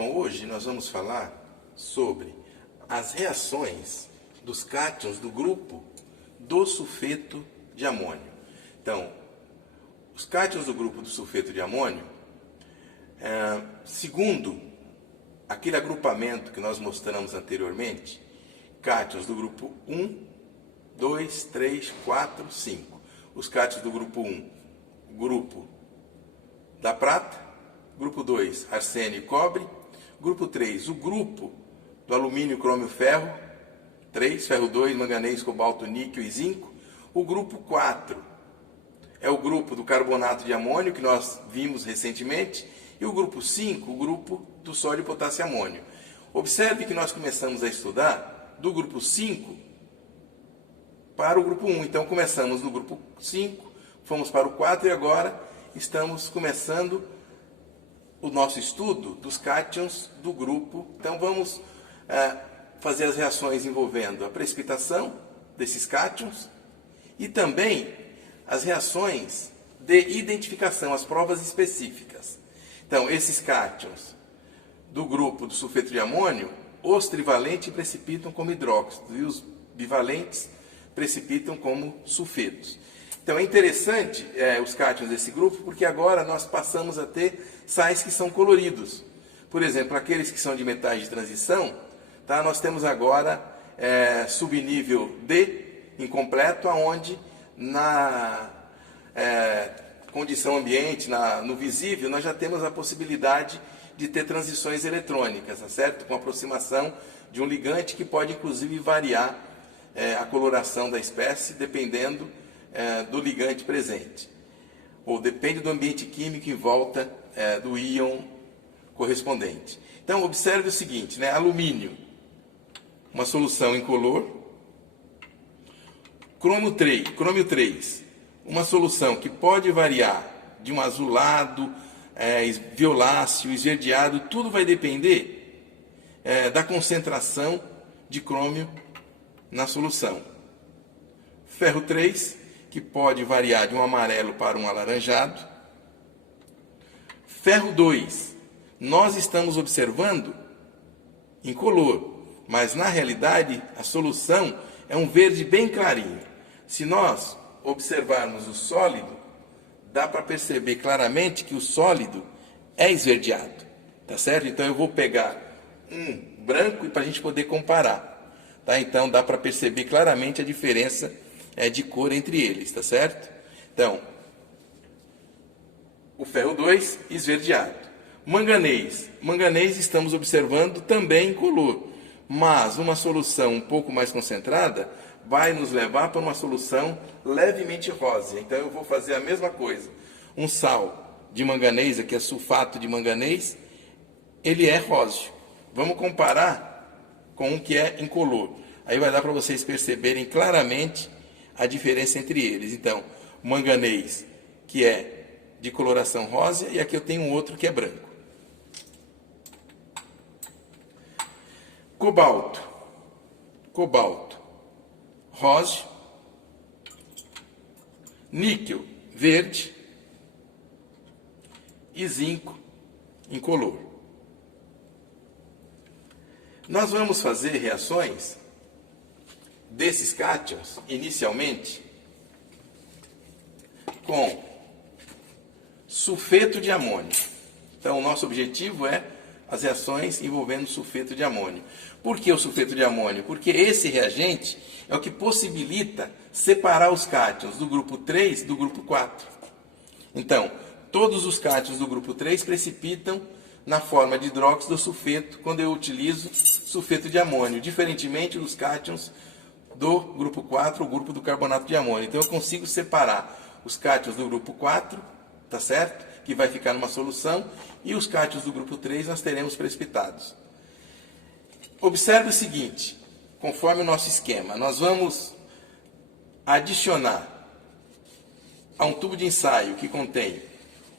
Bom, hoje nós vamos falar sobre as reações dos cátions do grupo do sulfeto de amônio. Então, os cátions do grupo do sulfeto de amônio, segundo aquele agrupamento que nós mostramos anteriormente, cátions do grupo 1, 2, 3, 4, 5. Os cátions do grupo 1, grupo da prata, grupo 2, arsênio e cobre, grupo 3, o grupo do alumínio, crômio, ferro, 3, ferro 2, manganês, cobalto, níquel e zinco. O grupo 4 é o grupo do carbonato de amônio, que nós vimos recentemente, e o grupo 5, o grupo do sódio, potássio e amônio. Observe que nós começamos a estudar do grupo 5 para o grupo 1. Então, começamos no grupo 5, fomos para o 4 e agora estamos começando o nosso estudo dos cátions do grupo. Então, vamos fazer as reações envolvendo a precipitação desses cátions e também as reações de identificação, as provas específicas. Então, esses cátions do grupo do sulfeto de amônio, os trivalentes precipitam como hidróxido e os bivalentes precipitam como sulfetos. Então, é interessante os cátions desse grupo, porque agora nós passamos a ter sais que são coloridos. Por exemplo, aqueles que são de metais de transição, tá? Nós temos agora subnível D incompleto, onde na condição ambiente, no visível, nós já temos a possibilidade de ter transições eletrônicas, tá certo? Com aproximação de um ligante que pode inclusive variar a coloração da espécie dependendo do ligante presente. Ou depende do ambiente químico em volta do íon correspondente. Então, observe o seguinte, né? Alumínio, uma solução incolor. Crômio 3, uma solução que pode variar de um azulado, violáceo, esverdeado, tudo vai depender da concentração de crômio na solução. Ferro 3, que pode variar de um amarelo para um alaranjado. Ferro 2, nós estamos observando incolor, mas na realidade a solução é um verde bem clarinho. Se nós observarmos o sólido, dá para perceber claramente que o sólido é esverdeado, tá certo? Então eu vou pegar um branco para a gente poder comparar, tá? Então dá para perceber claramente a diferença de cor entre eles, tá certo? Então, o ferro 2 esverdeado. Manganês estamos observando também incolor, mas uma solução um pouco mais concentrada vai nos levar para uma solução levemente rósea. Então eu vou fazer a mesma coisa. Um sal de manganês, aqui é sulfato de manganês, ele é róseo. Vamos comparar com um que é incolor. Aí vai dar para vocês perceberem claramente a diferença entre eles. Então, manganês, que é de coloração rósea, e aqui eu tenho um outro que é branco. Cobalto, róseo. Níquel, verde. E zinco, incolor. Nós vamos fazer reações desses cátions, inicialmente, com sulfeto de amônio. Então, o nosso objetivo é as reações envolvendo sulfeto de amônio. Por que o sulfeto de amônio? Porque esse reagente é o que possibilita separar os cátions do grupo 3 do grupo 4. Então, todos os cátions do grupo 3 precipitam na forma de hidróxido ou sulfeto quando eu utilizo sulfeto de amônio, diferentemente dos cátions do grupo 4, o grupo do carbonato de amônio. Então eu consigo separar os cátions do grupo 4, tá certo? Que vai ficar numa solução, e os cátions do grupo 3 nós teremos precipitados. Observe o seguinte, conforme o nosso esquema, nós vamos adicionar a um tubo de ensaio que contém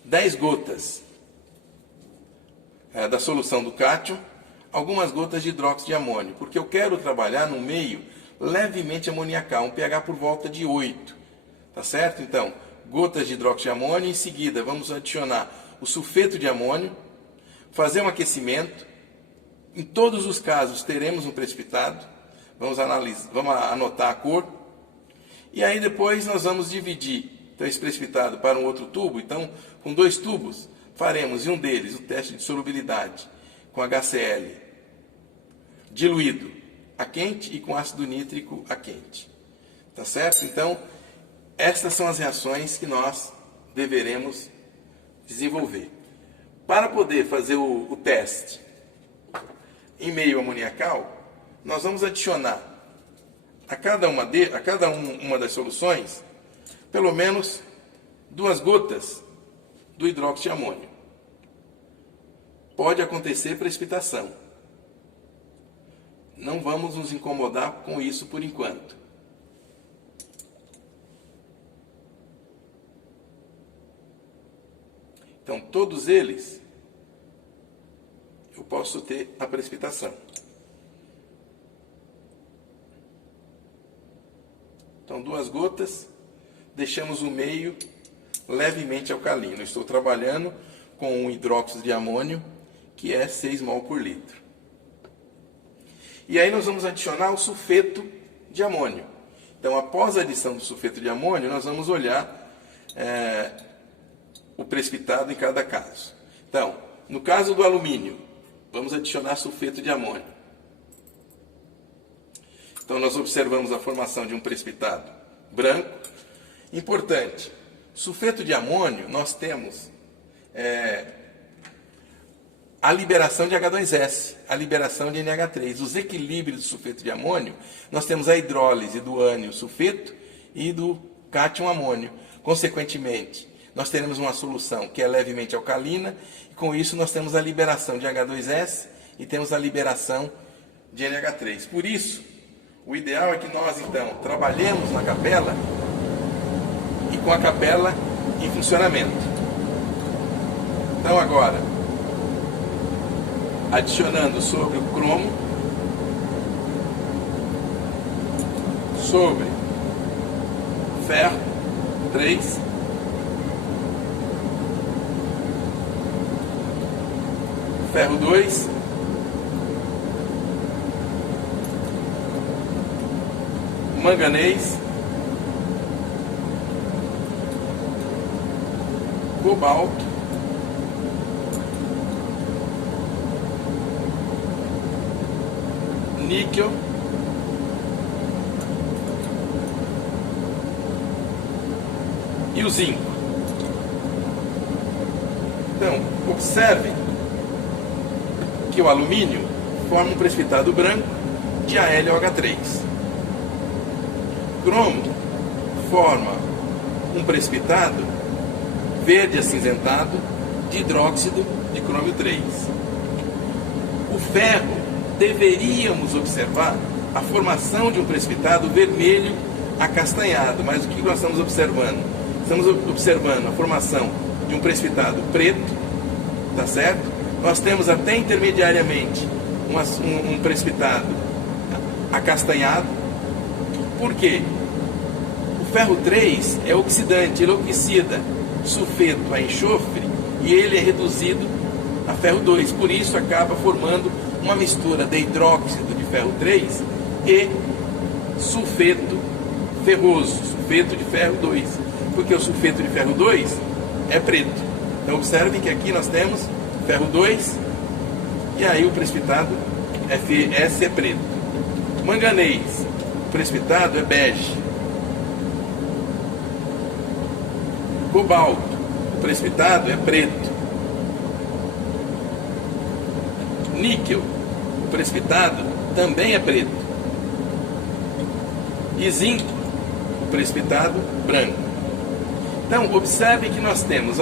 10 gotas da solução do cátion, algumas gotas de hidróxido de amônio, porque eu quero trabalhar no meio levemente amoniacal, um pH por volta de 8, tá certo? Então, gotas de hidróxido de amônio, em seguida vamos adicionar o sulfeto de amônio, fazer um aquecimento, Em todos os casos teremos um precipitado, vamos anotar a cor, e aí depois nós vamos dividir então, esse precipitado para um outro tubo. Então, com 2 tubos, faremos em um deles o teste de solubilidade com HCl diluído a quente e com ácido nítrico a quente. Tá certo? Então, estas são as reações que nós deveremos desenvolver. Para poder fazer o teste em meio amoniacal, nós vamos adicionar a cada uma das soluções pelo menos 2 gotas do hidróxido de amônio. Pode acontecer precipitação. Não vamos nos incomodar com isso por enquanto. Então, todos eles, eu posso ter a precipitação. Então, 2 gotas, deixamos o meio levemente alcalino. Estou trabalhando com um hidróxido de amônio, que é 6 mol por litro. E aí nós vamos adicionar o sulfeto de amônio. Então, após a adição do sulfeto de amônio, nós vamos olhar o precipitado em cada caso. Então, no caso do alumínio, vamos adicionar sulfeto de amônio. Então, nós observamos a formação de um precipitado branco. Importante, sulfeto de amônio, nós temos a liberação de H2S, a liberação de NH3. Os equilíbrios do sulfeto de amônio, nós temos a hidrólise do ânion sulfeto e do cátion amônio. Consequentemente, nós teremos uma solução que é levemente alcalina, e com isso nós temos a liberação de H2S e temos a liberação de NH3. Por isso, o ideal é que nós, então, trabalhemos na capela e com a capela em funcionamento. Então, agora, adicionando sobre o cromo, sobre ferro 3, ferro 2, manganês, cobalto, níquel, e o zinco. Então, observe que o alumínio forma um precipitado branco de AlOH3. Cromo forma um precipitado verde acinzentado de hidróxido de crômio 3. O ferro, deveríamos observar a formação de um precipitado vermelho acastanhado, mas o que nós estamos observando? Estamos observando a formação de um precipitado preto, tá certo? Nós temos até intermediariamente um precipitado acastanhado. Por quê? O ferro 3 é oxidante, ele oxida sulfeto a enxofre e ele é reduzido a ferro 2. Por isso acaba formando uma mistura de hidróxido de ferro 3 e sulfeto ferroso, sulfeto de ferro 2. Porque o sulfeto de ferro 2 é preto. Então observe que aqui nós temos ferro 2 e aí o precipitado Fe é preto. Manganês, o precipitado é bege. Cobalto, o precipitado é preto. Níquel, o precipitado também é preto. E zinco, o precipitado branco. Então, observe que nós temos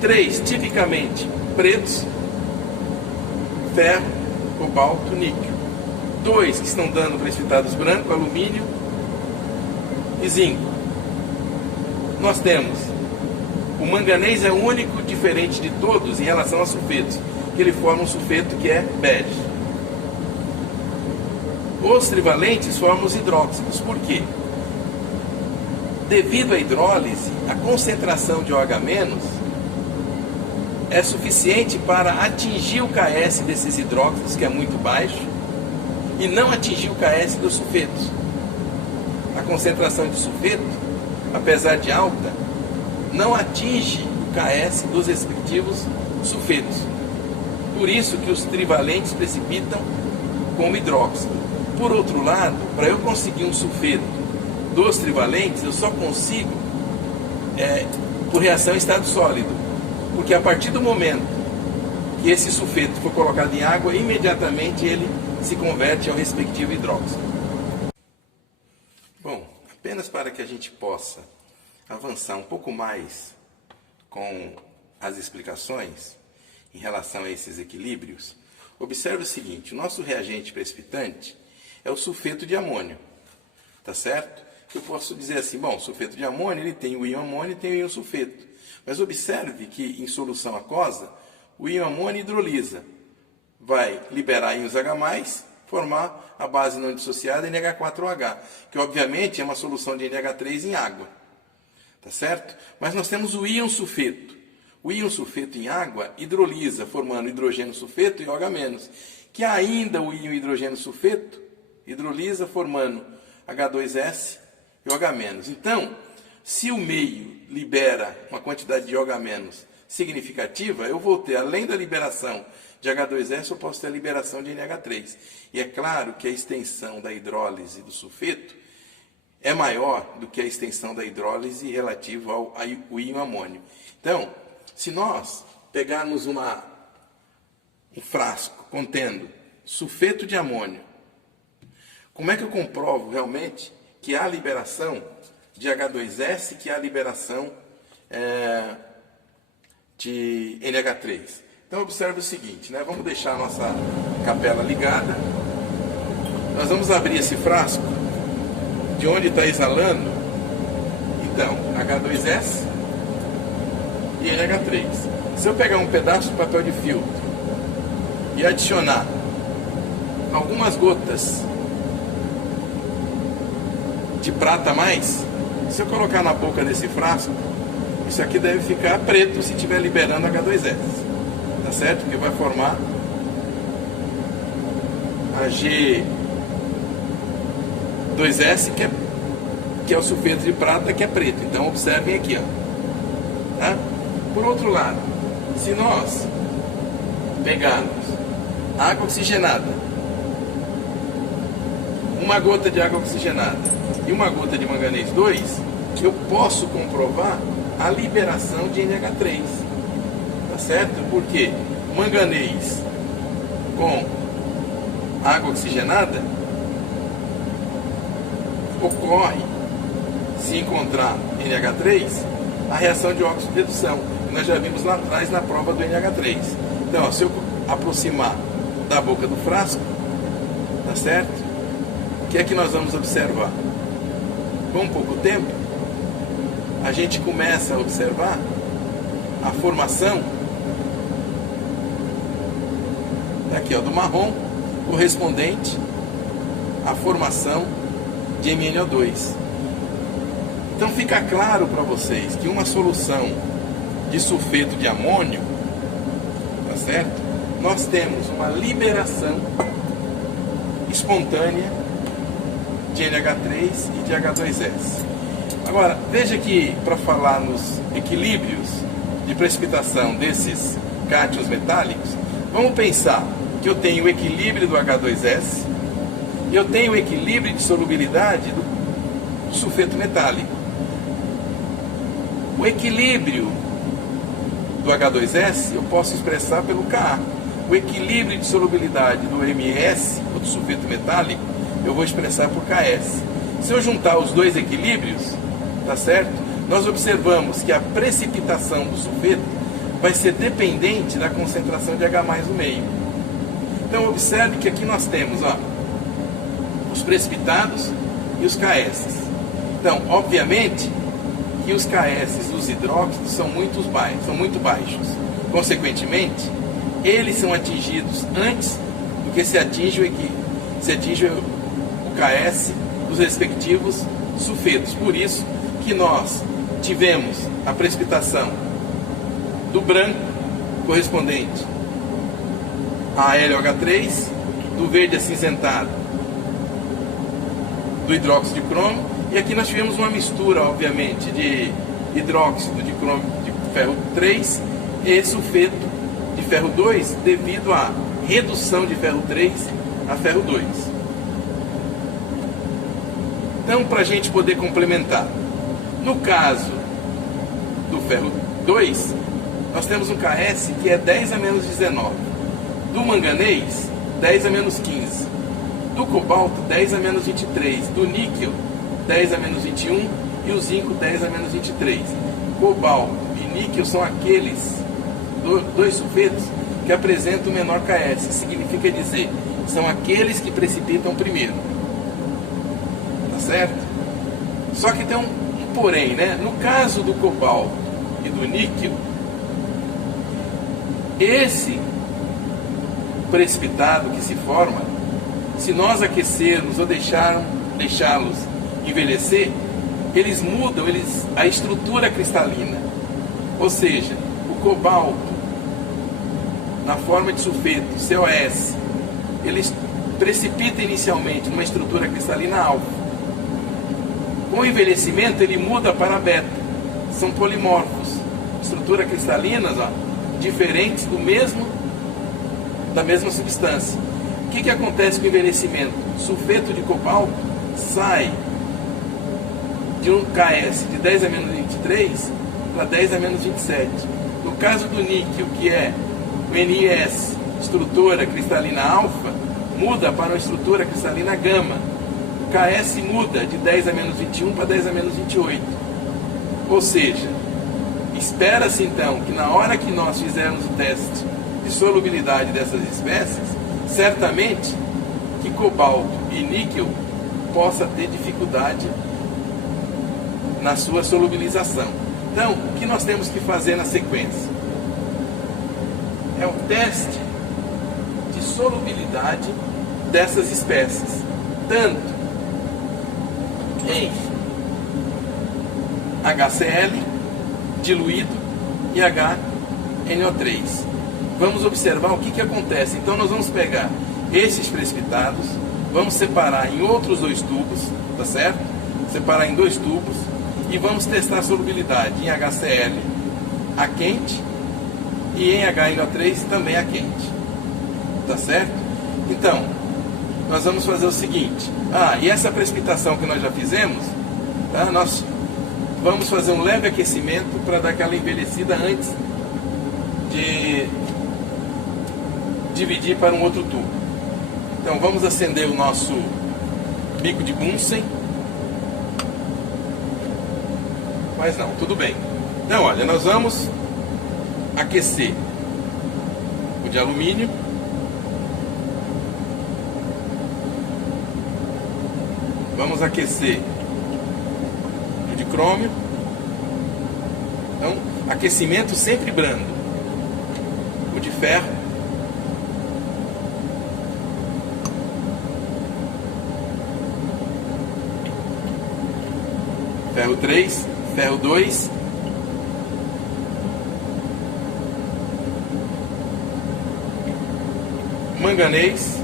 3 tipicamente pretos: ferro, cobalto, níquel. 2 que estão dando precipitados branco: alumínio e zinco. Nós temos o manganês, é o único diferente de todos em relação aos sulfetos, que ele forma um sulfeto que é bege. Os trivalentes formam os hidróxidos. Por quê? Devido à hidrólise, a concentração de OH- é suficiente para atingir o KS desses hidróxidos, que é muito baixo, e não atingir o KS dos sulfetos. A concentração de sulfeto, apesar de alta, não atinge o KS dos respectivos sulfetos. Por isso que os trivalentes precipitam como hidróxido. Por outro lado, para eu conseguir um sulfeto dos trivalentes, eu só consigo por reação em estado sólido. Porque a partir do momento que esse sulfeto for colocado em água, imediatamente ele se converte ao respectivo hidróxido. Bom, apenas para que a gente possa avançar um pouco mais com as explicações em relação a esses equilíbrios, observe o seguinte: o nosso reagente precipitante é o sulfeto de amônio, tá certo? Eu posso dizer assim, bom, o sulfeto de amônio ele tem o íon amônio e tem o íon sulfeto. Mas observe que em solução aquosa, o íon amônio hidrolisa, vai liberar íons H+, formar a base não dissociada NH4OH, que obviamente é uma solução de NH3 em água, tá certo? Mas nós temos o íon sulfeto. O íon sulfeto em água hidrolisa, formando hidrogênio sulfeto e OH-, que ainda o íon hidrogênio sulfeto hidrolisa, formando H2S e OH-. Então, se o meio libera uma quantidade de OH- significativa, eu vou ter, além da liberação de H2S, eu posso ter a liberação de NH3. E é claro que a extensão da hidrólise do sulfeto é maior do que a extensão da hidrólise relativa ao íon amônio. Então, se nós pegarmos um frasco contendo sulfeto de amônio, como é que eu comprovo realmente que há liberação de H2S, que há liberação de NH3? Então observe o seguinte, né? Vamos deixar a nossa capela ligada. Nós vamos abrir esse frasco de onde está exalando, então, H2S e NH3. Se eu pegar um pedaço de papel de filtro e adicionar algumas gotas de prata a mais, se eu colocar na boca desse frasco, isso aqui deve ficar preto se estiver liberando H2S, tá certo? Porque vai formar a G2S, que é o sulfeto de prata, que é preto. Então observem aqui, ó, tá? Por outro lado, se nós pegarmos água oxigenada, uma gota de água oxigenada e uma gota de manganês 2, eu posso comprovar a liberação de NH3, tá certo? Porque manganês com água oxigenada ocorre, se encontrar NH3, a reação de óxido de redução, que nós já vimos lá atrás na prova do NH3. Então, ó, se eu aproximar da boca do frasco, tá certo? O que é que nós vamos observar? Com pouco tempo, a gente começa a observar a formação aqui, ó, do marrom, correspondente à formação de MnO2. Então fica claro para vocês que uma solução de sulfeto de amônio, tá certo? Nós temos uma liberação espontânea de NH3 e de H2S. Agora, veja que para falar nos equilíbrios de precipitação desses cátions metálicos, vamos pensar que eu tenho o equilíbrio do H2S e eu tenho o equilíbrio de solubilidade do sulfeto metálico. O equilíbrio do H2S eu posso expressar pelo Ka. O equilíbrio de solubilidade do MS, ou do sulfeto metálico, eu vou expressar por Ks. Se eu juntar os dois equilíbrios, tá certo? Nós observamos que a precipitação do sulfeto vai ser dependente da concentração de H+ no meio. Então observe que aqui nós temos, ó, os precipitados e os Ks. Então, obviamente, que os Ks dos hidróxidos são muito baixos. Consequentemente, eles são atingidos antes do que se atinge o Ks dos respectivos sulfetos. Por isso que nós tivemos a precipitação do branco correspondente a LOH3, do verde acinzentado do hidróxido de cromo, e aqui nós tivemos uma mistura, obviamente, de hidróxido de cromo de ferro 3 e sulfeto de ferro 2, devido à redução de ferro 3 a ferro 2. Então, para a gente poder complementar, no caso do ferro 2, nós temos um KS que é 10 a menos 19, do manganês 10 a menos 15, do cobalto 10 a menos 23, do níquel 10 a menos 21 e o zinco 10 a menos 23. Cobalto e níquel são aqueles dois sulfetos que apresentam o menor KS, significa dizer, são aqueles que precipitam primeiro. Tá certo? Só que tem um porém, né? No caso do cobalto e do níquel, esse precipitado que se forma, se nós aquecermos ou deixá-los envelhecer, eles mudam a estrutura cristalina. Ou seja, o cobalto, na forma de sulfeto, COS, ele precipita inicialmente numa estrutura cristalina alfa. Com o envelhecimento, ele muda para beta. São polimorfos. Estrutura cristalinas, diferentes da mesma substância. O que acontece com o envelhecimento? Sulfeto de cobalto sai de um KS de 10 a menos 23 para 10 a menos 27. No caso do níquel, que é o NiS, estrutura cristalina alfa, muda para uma estrutura cristalina gama. O KS muda de 10 a menos 21 para 10 a menos 28. Ou seja, espera-se então que na hora que nós fizermos o teste de solubilidade dessas espécies, certamente que cobalto e níquel possa ter dificuldade na sua solubilização. Então, o que nós temos que fazer na sequência? É o teste de solubilidade dessas espécies, tanto em HCl diluído e HNO3. Vamos observar o que acontece. Então nós vamos pegar esses precipitados, vamos separar em outros 2 tubos, tá certo? Separar em 2 tubos e vamos testar a solubilidade em HCl a quente e em HNO3 também a quente, tá certo? Então, nós vamos fazer o seguinte, e essa precipitação que nós já fizemos, tá? Nós vamos fazer um leve aquecimento para dar aquela envelhecida antes de dividir para um outro tubo. Então vamos acender o nosso bico de Bunsen. Mas não, tudo bem. Então olha, nós vamos aquecer o de alumínio. Vamos aquecer o de crômio. Então, aquecimento sempre brando. O de ferro. Ferro 3, ferro 2, manganês,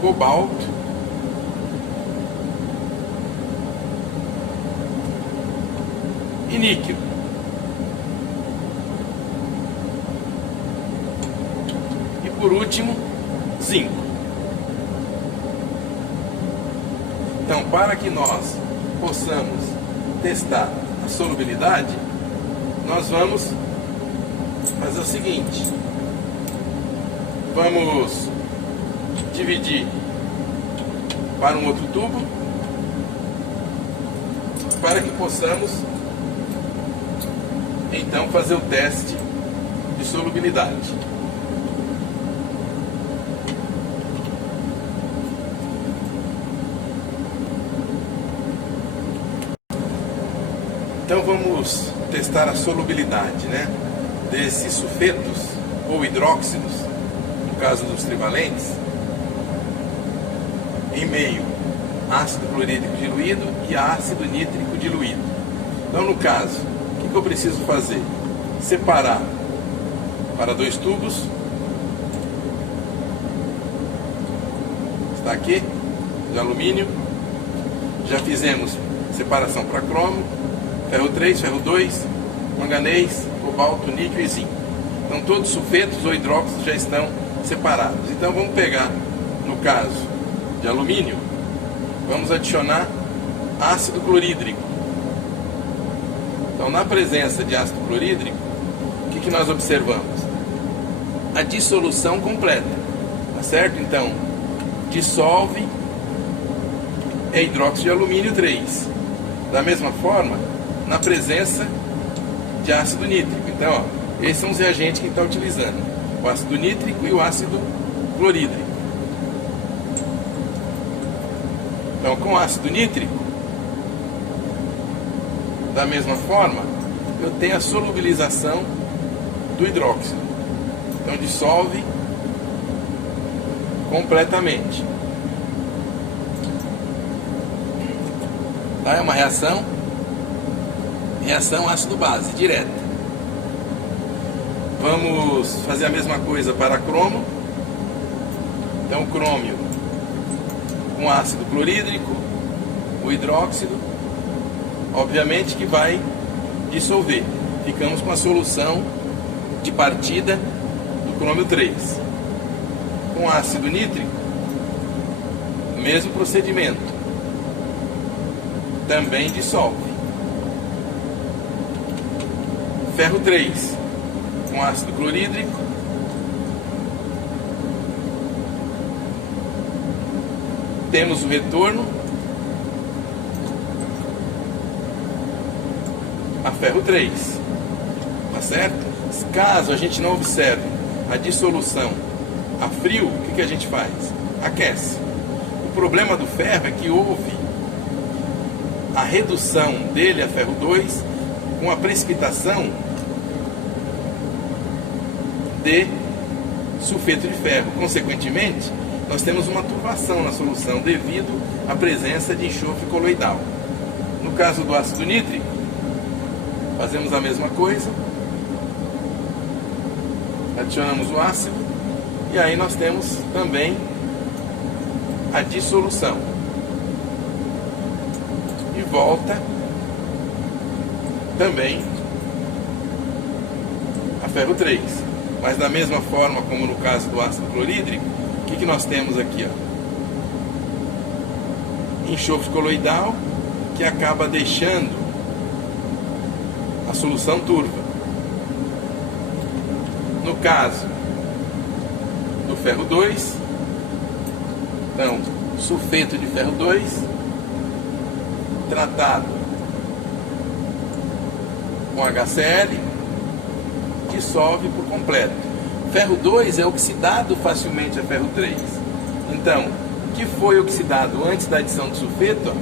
cobalto, e níquel. E por último, zinco. Então, para que nós possamos testar a solubilidade, nós vamos fazer o seguinte: vamos dividir para um outro tubo para que possamos então fazer o teste de solubilidade. Então vamos testar a solubilidade, né, desses sulfetos ou hidróxidos, no caso dos trivalentes, em meio ácido clorídrico diluído e ácido nítrico diluído. Então, no caso, o que eu preciso fazer? Separar para 2 tubos. Está aqui, de alumínio. Já fizemos separação para cromo, ferro 3, ferro 2, manganês, cobalto, níquel e zinco. Então todos os sulfetos ou hidróxidos já estão separados. Então vamos pegar, no caso de alumínio, vamos adicionar ácido clorídrico. Então na presença de ácido clorídrico, o que nós observamos? A dissolução completa, tá certo? Então dissolve é hidróxido de alumínio 3. Da mesma forma, na presença de ácido nítrico. Então, ó, esses são os reagentes que está utilizando: o ácido nítrico e o ácido clorídrico. Então, com ácido nítrico, da mesma forma, eu tenho a solubilização do hidróxido. Então, dissolve completamente. Tá? É uma reação ácido-base, direta. Vamos fazer a mesma coisa para cromo. Então, o crômio com ácido clorídrico, o hidróxido, obviamente que vai dissolver. Ficamos com a solução de partida do crômio 3. Com ácido nítrico, mesmo procedimento. Também dissolve. Ferro 3 com ácido clorídrico, temos o retorno a ferro 3, tá certo? Caso a gente não observe a dissolução a frio, o que a gente faz? Aquece. O problema do ferro é que houve a redução dele a ferro 2 com a precipitação de sulfeto de ferro. Consequentemente, nós temos uma turbação na solução devido à presença de enxofre coloidal. No caso do ácido nítrico, fazemos a mesma coisa. Adicionamos o ácido e aí nós temos também a dissolução. E volta também a ferro 3. Mas da mesma forma como no caso do ácido clorídrico, o que nós temos aqui? Ó? Enxofre coloidal, que acaba deixando a solução turva. No caso do ferro 2, então, sulfeto de ferro 2, tratado com HCl, dissolve por completo. Ferro 2 é oxidado facilmente a ferro 3. Então, o que foi oxidado antes da adição de sulfeto, ó,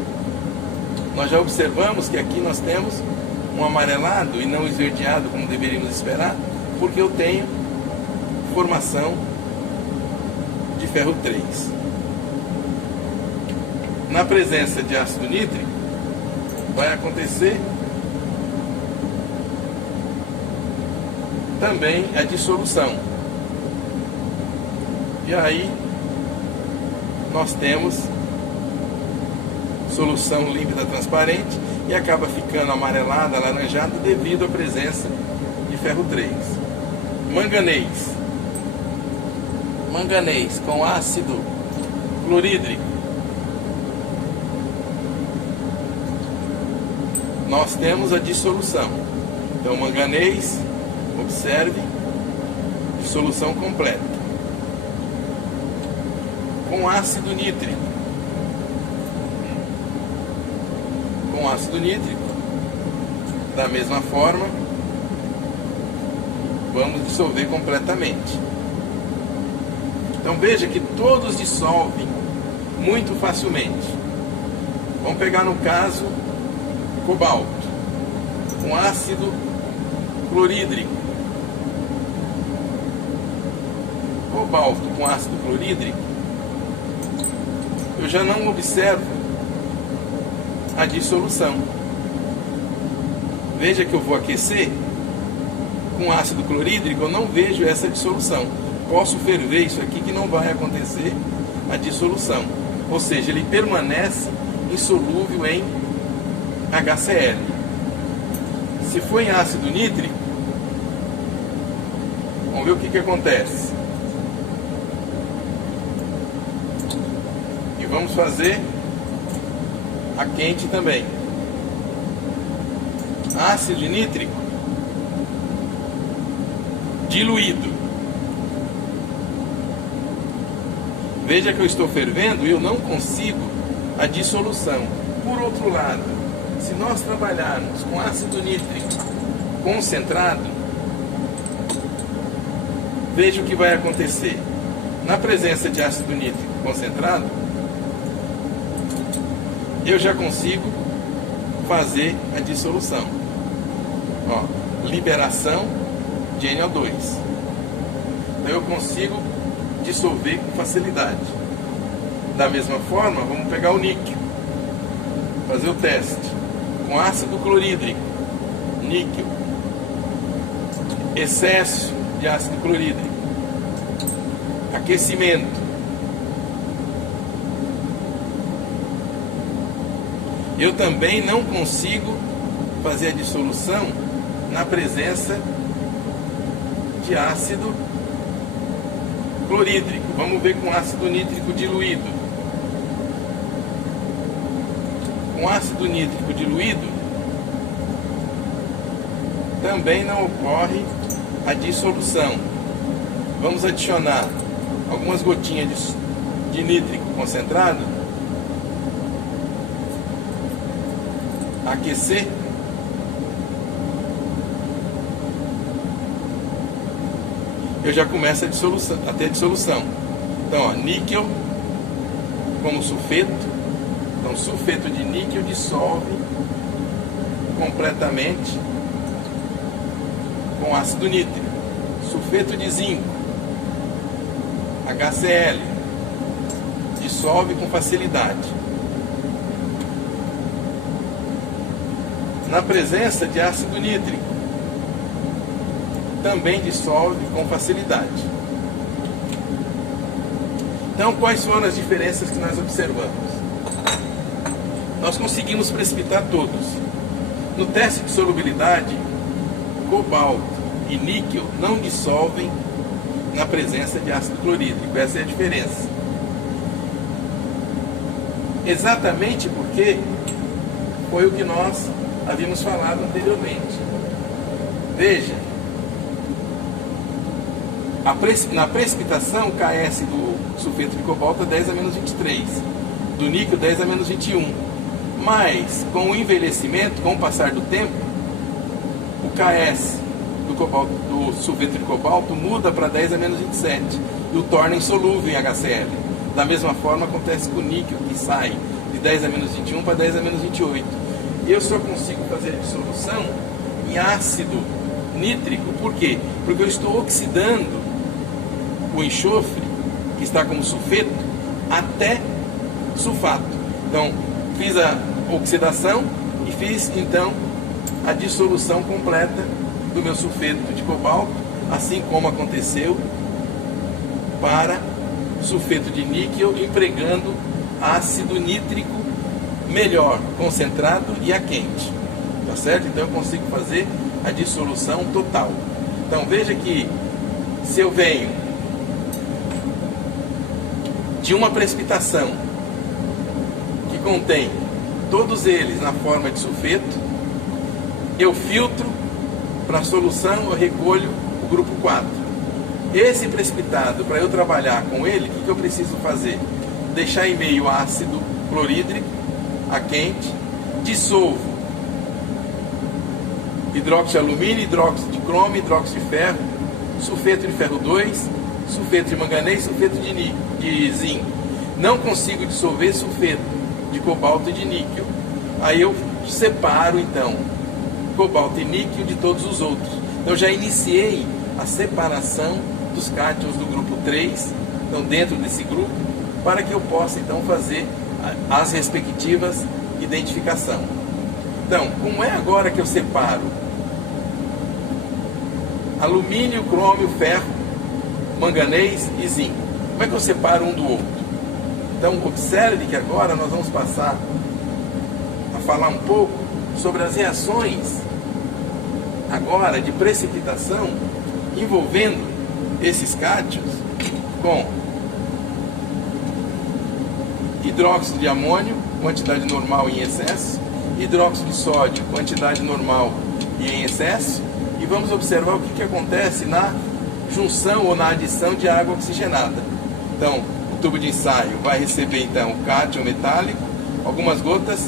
nós já observamos que aqui nós temos um amarelado e não esverdeado como deveríamos esperar, porque eu tenho formação de ferro 3. Na presença de ácido nítrico, vai acontecer também a dissolução. E aí nós temos solução límpida transparente e acaba ficando amarelada, alaranjada devido à presença de ferro 3. Manganês. Manganês com ácido clorídrico. Nós temos a dissolução. Então, manganês, observe, dissolução completa. Com ácido nítrico. Com ácido nítrico, da mesma forma, vamos dissolver completamente. Então veja que todos dissolvem muito facilmente. Vamos pegar no caso cobalto, com ácido clorídrico. Cobalto com ácido clorídrico, eu já não observo a dissolução. Veja que eu vou aquecer com ácido clorídrico, eu não vejo essa dissolução. Posso ferver isso aqui que não vai acontecer a dissolução. Ou seja, ele permanece insolúvel em HCl. Se for em ácido nítrico, vamos ver o que acontece. E vamos fazer a quente também. Ácido nítrico diluído. Veja que eu estou fervendo e eu não consigo a dissolução. Por outro lado, se nós trabalharmos com ácido nítrico concentrado, veja o que vai acontecer. Na presença de ácido nítrico concentrado, eu já consigo fazer a dissolução. Ó, liberação de NO2. Então eu consigo dissolver com facilidade. Da mesma forma, vamos pegar o níquel, fazer o teste com ácido clorídrico, níquel, excesso de ácido clorídrico, aquecimento. Eu também não consigo fazer a dissolução na presença de ácido clorídrico. Vamos ver com ácido nítrico diluído. Com ácido nítrico diluído, também não ocorre a dissolução. Vamos adicionar algumas gotinhas de nítrico concentrado, aquecer, eu já começo a ter dissolução. Então, ó, níquel como sulfeto. Então, sulfeto de níquel dissolve completamente com ácido nítrico. Sulfeto de zinco, HCl, dissolve com facilidade. Na presença de ácido nítrico, também dissolve com facilidade. Então, quais foram as diferenças que nós observamos? Nós conseguimos precipitar todos. No teste de solubilidade, cobalto e níquel não dissolvem na presença de ácido clorídrico. Essa é a diferença. Exatamente porque foi o que nós havíamos falado anteriormente. Veja, na precipitação, o KS do sulfeto de cobalto é 10 a menos 23, do níquel 10 a menos 21. Mas, com o envelhecimento, com o passar do tempo, o KS do sulfeto de cobalto muda para 10 a menos 27 e o torna insolúvel em HCl. Da mesma forma acontece com o níquel, que sai de 10 a menos 21 para 10 a menos 28. E eu só consigo fazer a dissolução em ácido nítrico. Por quê? Porque eu estou oxidando o enxofre, que está como sulfeto, até sulfato. Então, fiz a oxidação e fiz, então, a dissolução completa do meu sulfeto de cobalto, assim como aconteceu para sulfeto de níquel, empregando ácido nítrico melhor, concentrado e a quente. Tá certo? Então, eu consigo fazer a dissolução total. Então, veja que se eu venho de uma precipitação que contém todos eles na forma de sulfeto, eu filtro para a solução, eu recolho o grupo 4. Esse precipitado, para eu trabalhar com ele, o que eu preciso fazer? Deixar em meio ácido clorídrico, a quente, dissolvo hidróxido de alumínio, hidróxido de cromo, hidróxido de ferro, sulfeto de ferro 2, sulfeto de manganês, sulfeto de zinco. Não consigo dissolver sulfeto de cobalto e de níquel. Aí eu separo, então, cobalto e níquel de todos os outros. Então, eu já iniciei a separação dos cátions do grupo 3, então, dentro desse grupo, para que eu possa, então, fazer as respectivas identificação. Então, como é agora que eu separo alumínio, crômio, ferro, manganês e zinco? Como é que eu separo um do outro? Então, observe que agora nós vamos passar a falar um pouco sobre as reações agora de precipitação envolvendo esses cátions com hidróxido de amônio, quantidade normal e em excesso, hidróxido de sódio, quantidade normal e em excesso, e vamos observar o que acontece na junção ou na adição de água oxigenada. Então, o tubo de ensaio vai receber então o cátion metálico, algumas gotas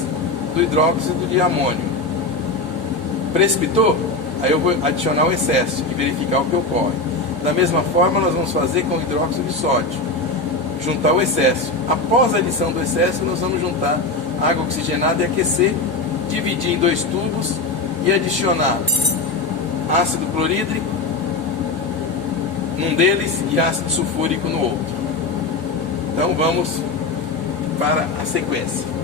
do hidróxido de amônio. Precipitou? Aí eu vou adicionar o excesso e verificar o que ocorre. Da mesma forma, nós vamos fazer com o hidróxido de sódio. Juntar o excesso. Após a adição do excesso, nós vamos juntar água oxigenada e aquecer, dividir em 2 tubos e adicionar ácido clorídrico num deles e ácido sulfúrico no outro. Então vamos para a sequência.